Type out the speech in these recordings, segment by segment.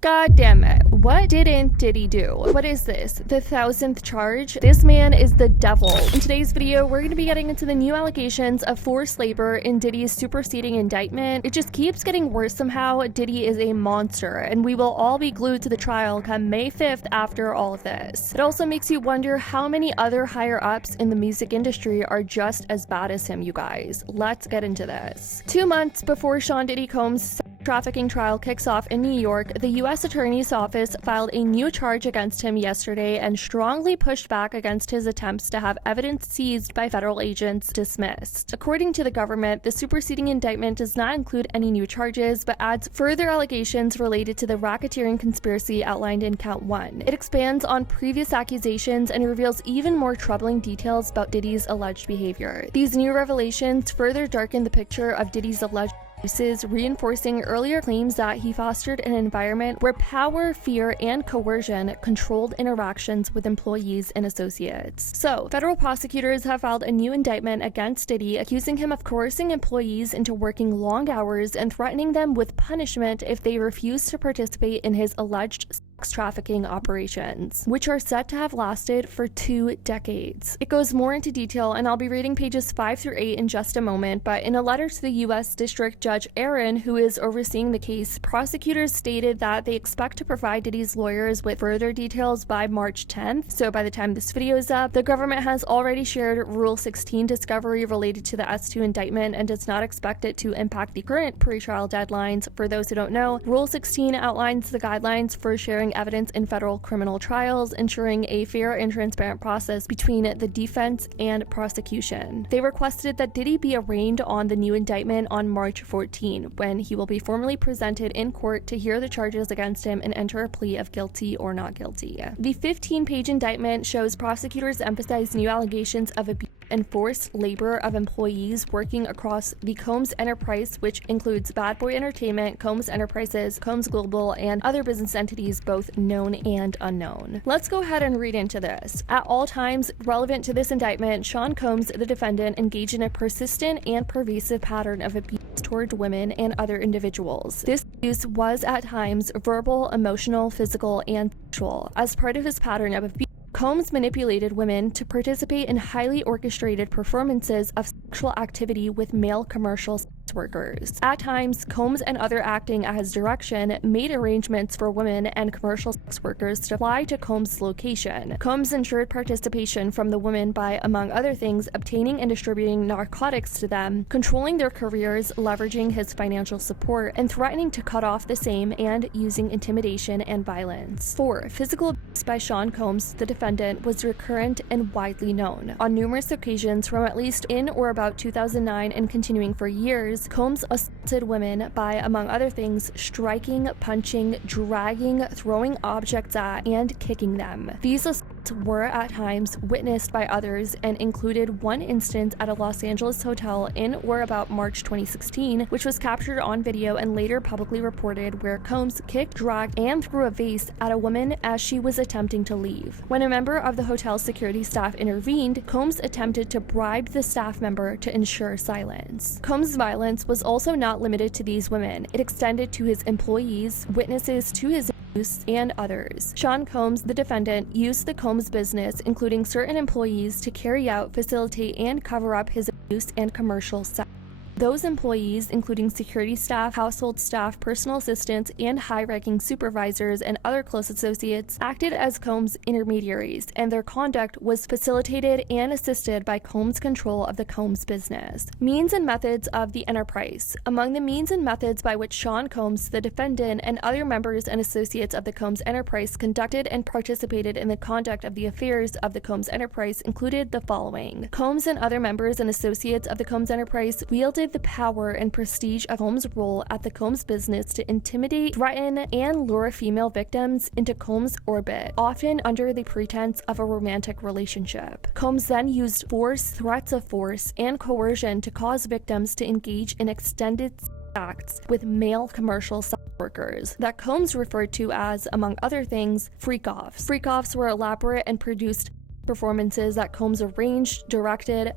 God damn it. What didn't Diddy do? What is this? The 1000th charge? This man is the devil. In today's video, we're going to be getting into the new allegations of forced labor in Diddy's superseding indictment. It just keeps getting worse somehow. Diddy is a monster, and we will all be glued to the trial come May 5th after all of this. It also makes you wonder how many other higher ups in the music industry are just as bad as him, you guys. Let's get into this. 2 months before Sean Diddy Combs' trafficking trial kicks off in New York, the U.S. Attorney's Office filed a new charge against him yesterday and strongly pushed back against his attempts to have evidence seized by federal agents dismissed. According to the government, the superseding indictment does not include any new charges, but adds further allegations related to the racketeering conspiracy outlined in Count 1. It expands on previous accusations and reveals even more troubling details about Diddy's alleged behavior. These new revelations further darken the picture of Diddy's alleged abuses, reinforcing earlier claims that he fostered an environment where power, fear, and coercion controlled interactions with employees and associates. So, federal prosecutors have filed a new indictment against Diddy, accusing him of coercing employees into working long hours and threatening them with punishment if they refuse to participate in his alleged sex trafficking operations, which are said to have lasted for 2 decades. It goes more into detail, and I'll be reading pages 5 through 8 in just a moment, but in a letter to the U.S. District Judge Aaron, who is overseeing the case, prosecutors stated that they expect to provide Diddy's lawyers with further details by March 10th. So by the time this video is up, the government has already shared Rule 16 discovery related to the S2 indictment and does not expect it to impact the current pretrial deadlines. For those who don't know, Rule 16 outlines the guidelines for sharing evidence in federal criminal trials, ensuring a fair and transparent process between the defense and prosecution. They requested that Diddy be arraigned on the new indictment on March 14, when he will be formally presented in court to hear the charges against him and enter a plea of guilty or not guilty. The 15-page indictment shows prosecutors emphasize new allegations of abuse and forced labor of employees working across the Combs enterprise, which includes Bad Boy Entertainment, Combs Enterprises, Combs Global, and other business entities, both known and unknown. Let's go ahead and read into this. At all times relevant to this indictment, Sean Combs, the defendant, engaged in a persistent and pervasive pattern of abuse toward women and other individuals. This abuse was at times verbal, emotional, physical, and sexual. As part of his pattern of abuse, Combs manipulated women to participate in highly orchestrated performances of sexual activity with male commercial sex workers. At times, Combs and others acting at his direction made arrangements for women and commercial sex workers to fly to Combs' location. Combs ensured participation from the women by, among other things, obtaining and distributing narcotics to them, controlling their careers, leveraging his financial support, and threatening to cut off the same, and using intimidation and violence. 4. Physical abuse by Sean Combs, the defendant, was recurrent and widely known. On numerous occasions from at least in or about 2009 and continuing for years, Combs assaulted women by, among other things, striking, punching, dragging, throwing objects at, and kicking them. These assaults were at times witnessed by others and included one instance at a Los Angeles hotel in or about March 2016, which was captured on video and later publicly reported, where Combs kicked, dragged, and threw a vase at a woman as she was attempting to leave. When a member of the hotel's security staff intervened, Combs attempted to bribe the staff member to ensure silence. Combs' violence was also not limited to these women. It extended to his employees, witnesses to his abuse, and others. Sean Combs, the defendant, used the Combs business, including certain employees, to carry out, facilitate, and cover up his abuse and commercial sex. Those employees, including security staff, household staff, personal assistants, and high-ranking supervisors and other close associates, acted as Combs' intermediaries, and their conduct was facilitated and assisted by Combs' control of the Combs business. Means and methods of the enterprise. Among the means and methods by which Sean Combs, the defendant, and other members and associates of the Combs enterprise conducted and participated in the conduct of the affairs of the Combs enterprise included the following. Combs and other members and associates of the Combs enterprise wielded the power and prestige of Combs' role at the Combs business to intimidate, threaten, and lure female victims into Combs' orbit, often under the pretense of a romantic relationship. Combs then used force, threats of force, and coercion to cause victims to engage in extended acts with male commercial sex workers that Combs referred to as, among other things, freak-offs. Freak-offs were elaborate and produced performances that Combs arranged, directed,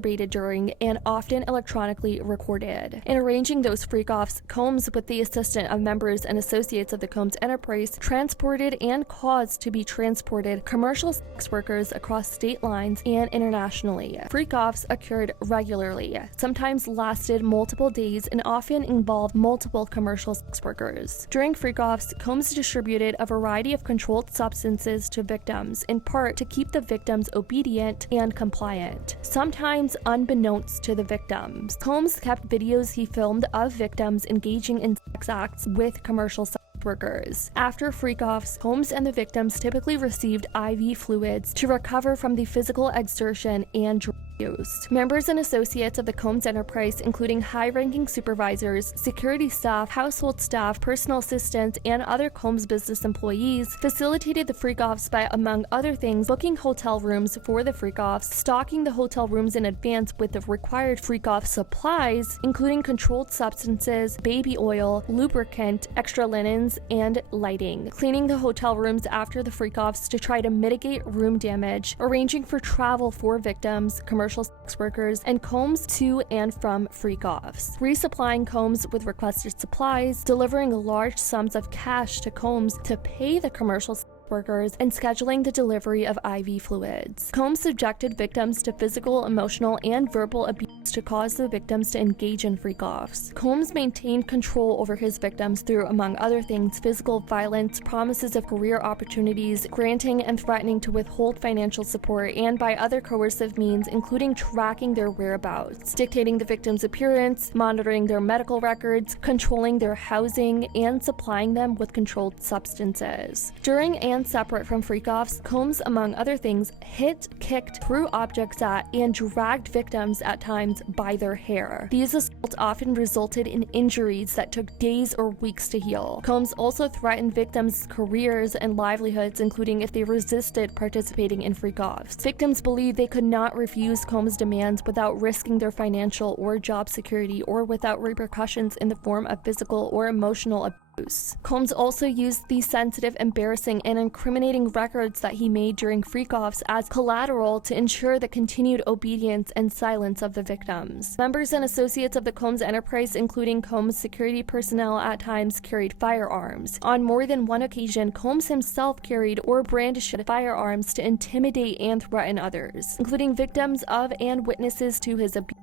masturbated during and often electronically recorded. In arranging those freak-offs, Combs, with the assistance of members and associates of the Combs enterprise, transported and caused to be transported commercial sex workers across state lines and internationally. Freak-offs occurred regularly, sometimes lasted multiple days, and often involved multiple commercial sex workers. During freak-offs, Combs distributed a variety of controlled substances to victims, in part to keep the victims obedient and compliant, sometimes unbeknownst to the victims. Combs kept videos he filmed of victims engaging in sex acts with commercial sex workers. After freak-offs, Combs and the victims typically received IV fluids to recover from the physical exertion and drug use. Members and associates of the Combs enterprise, including high-ranking supervisors, security staff, household staff, personal assistants, and other Combs business employees, facilitated the freak-offs by, among other things, booking hotel rooms for the freak-offs, stocking the hotel rooms in advance with the required freak-off supplies, including controlled substances, baby oil, lubricant, extra linens, and lighting, cleaning the hotel rooms after the freak-offs to try to mitigate room damage, arranging for travel for victims, commercial sex workers, and Combs to and from freak-offs, resupplying Combs with requested supplies, delivering large sums of cash to Combs to pay the commercial sex workers, and scheduling the delivery of IV fluids. Combs subjected victims to physical, emotional, and verbal abuse to cause the victims to engage in freak-offs. Combs maintained control over his victims through, among other things, physical violence, promises of career opportunities, granting and threatening to withhold financial support, and by other coercive means, including tracking their whereabouts, dictating the victim's appearance, monitoring their medical records, controlling their housing, and supplying them with controlled substances. During and separate from freak-offs, Combs, among other things, hit, kicked, threw objects at, and dragged victims at times by their hair. These assaults often resulted in injuries that took days or weeks to heal. Combs also threatened victims' careers and livelihoods, including if they resisted participating in freak-offs. Victims believed they could not refuse Combs' demands without risking their financial or job security, or without repercussions in the form of physical or emotional abuse. Combs also used the sensitive, embarrassing, and incriminating records that he made during freak-offs as collateral to ensure the continued obedience and silence of the victims. Members and associates of the Combs enterprise, including Combs security personnel, at times carried firearms. On more than one occasion, Combs himself carried or brandished firearms to intimidate and threaten others, including victims of and witnesses to his abuse.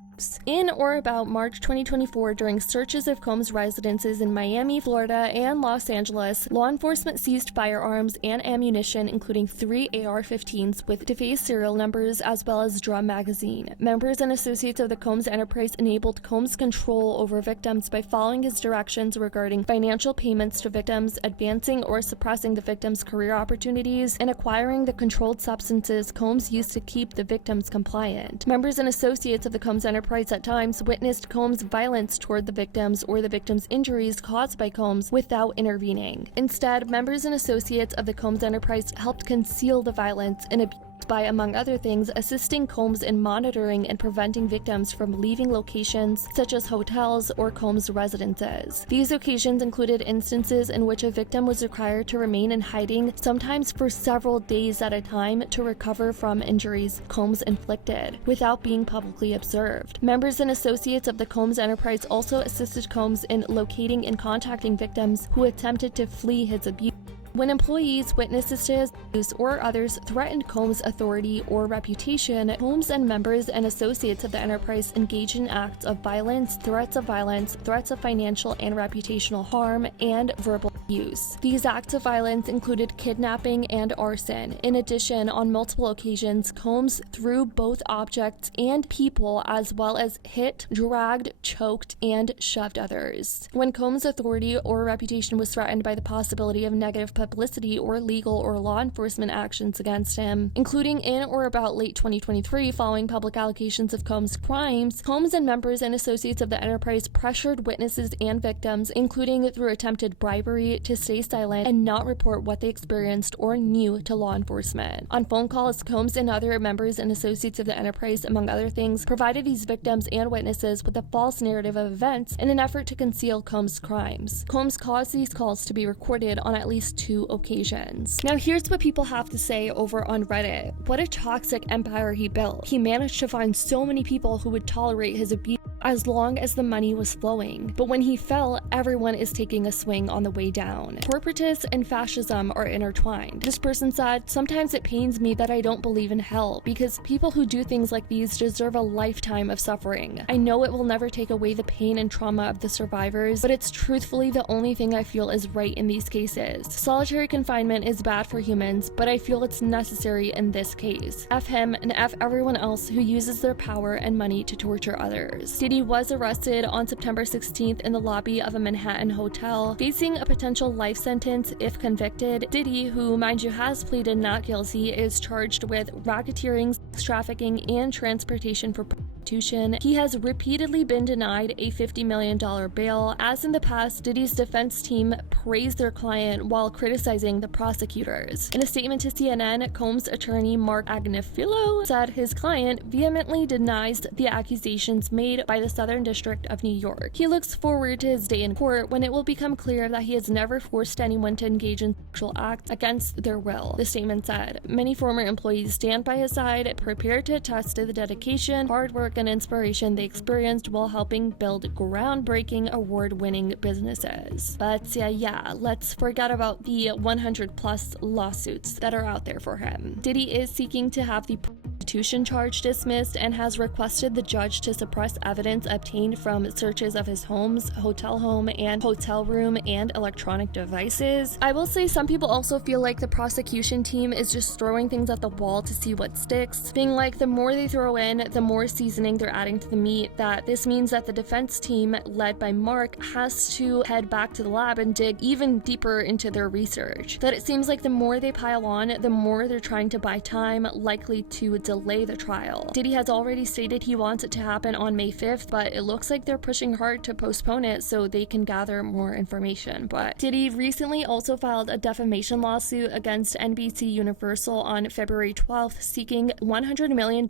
In or about March 2024, during searches of Combs' residences in Miami, Florida, and Los Angeles, law enforcement seized firearms and ammunition, including 3 AR-15s with defaced serial numbers, as well as drum magazine. Members and associates of the Combs enterprise enabled Combs' control over victims by following his directions regarding financial payments to victims, advancing or suppressing the victims' career opportunities, and acquiring the controlled substances Combs used to keep the victims compliant. Members and associates of the Combs enterprise at times witnessed Combs' violence toward the victims or the victims' injuries caused by Combs without intervening. Instead, members and associates of the Combs enterprise helped conceal the violence and abuse by, among other things, assisting Combs in monitoring and preventing victims from leaving locations such as hotels or Combs' residences. These occasions included instances in which a victim was required to remain in hiding, sometimes for several days at a time, to recover from injuries Combs inflicted, without being publicly observed. Members and associates of the Combs enterprise also assisted Combs in locating and contacting victims who attempted to flee his abuse. When employees, witnesses to his abuse, or others threatened Combs' authority or reputation, Combs and members and associates of the enterprise engaged in acts of violence, threats of financial and reputational harm, and verbal abuse. These acts of violence included kidnapping and arson. In addition, on multiple occasions, Combs threw both objects and people, as well as hit, dragged, choked, and shoved others. When Combs' authority or reputation was threatened by the possibility of negative publicity or legal or law enforcement actions against him, including in or about late 2023 following public allegations of Combs' crimes, Combs and members and associates of the enterprise pressured witnesses and victims, including through attempted bribery, Diddy to stay silent and not report what they experienced or knew to law enforcement. On phone calls, Combs and other members and associates of the enterprise, among other things, provided these victims and witnesses with a false narrative of events in an effort to conceal Combs' crimes. Combs caused these calls to be recorded on at least 2 occasions. Now here's what people have to say over on Reddit. What a toxic empire he built. He managed to find so many people who would tolerate his abuse as long as the money was flowing. But when he fell, everyone is taking a swing on the way down. Corporatists and fascism are intertwined. This person said, "Sometimes it pains me that I don't believe in hell, because people who do things like these deserve a lifetime of suffering. I know it will never take away the pain and trauma of the survivors, but it's truthfully the only thing I feel is right in these cases. Solitary confinement is bad for humans, but I feel it's necessary in this case. F him and F everyone else who uses their power and money to torture others." Diddy was arrested on September 16th in the lobby of a Manhattan hotel, facing a potential life sentence if convicted. Diddy, who mind you has pleaded not guilty, is charged with racketeering, sex trafficking, and transportation for prostitution. He has repeatedly been denied a $50 million bail. As in the past, Diddy's defense team praised their client while criticizing the prosecutors. In a statement to CNN, Combs' attorney Mark Agnifilo said his client vehemently denies the accusations made by the Southern District of New York. He looks forward to his day in court when it will become clear that he has never forced anyone to engage in sexual acts against their will. The statement said, "Many former employees stand by his side, prepared to attest to the dedication, hard work, and inspiration they experienced while helping build groundbreaking, award-winning businesses." But yeah, let's forget about the 100+ lawsuits that are out there for him. Diddy is seeking to have the prostitution charge dismissed and has requested the judge to suppress evidence obtained from searches of his homes, hotel home and hotel room, and electronic devices. I will say some people also feel like the prosecution team is just throwing things at the wall to see what sticks, being like the more they throw in, the more seasoning they're adding to the meat. That this means that the defense team, led by Mark, has to head back to the lab and dig even deeper into their research. That it seems like the more they pile on, the more they're trying to buy time, likely to delay the trial. Diddy has already stated he wants it to happen on May 5th, but it looks like they're pushing hard to postpone it so they can gather more information. But Diddy recently also filed a defamation lawsuit against NBC Universal on February 12th, seeking $100 million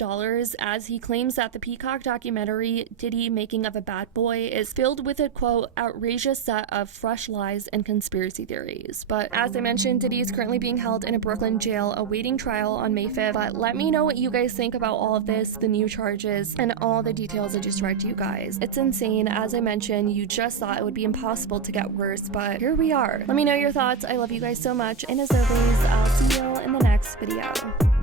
as he claims that the Peacock documentary Diddy Making of a Bad Boy is filled with a, quote, outrageous set of fresh lies and conspiracy theories. But as I mentioned, Diddy is currently being held in a Brooklyn jail awaiting trial on May 5th. But let me know what you guys think about all of this, the new charges, and all the details I just read to you guys. It's insane. As I mentioned, you just thought it would be impossible to get worse, but here we are. Let me know your thoughts. I love you guys so much, and as always, I'll see you in the next video.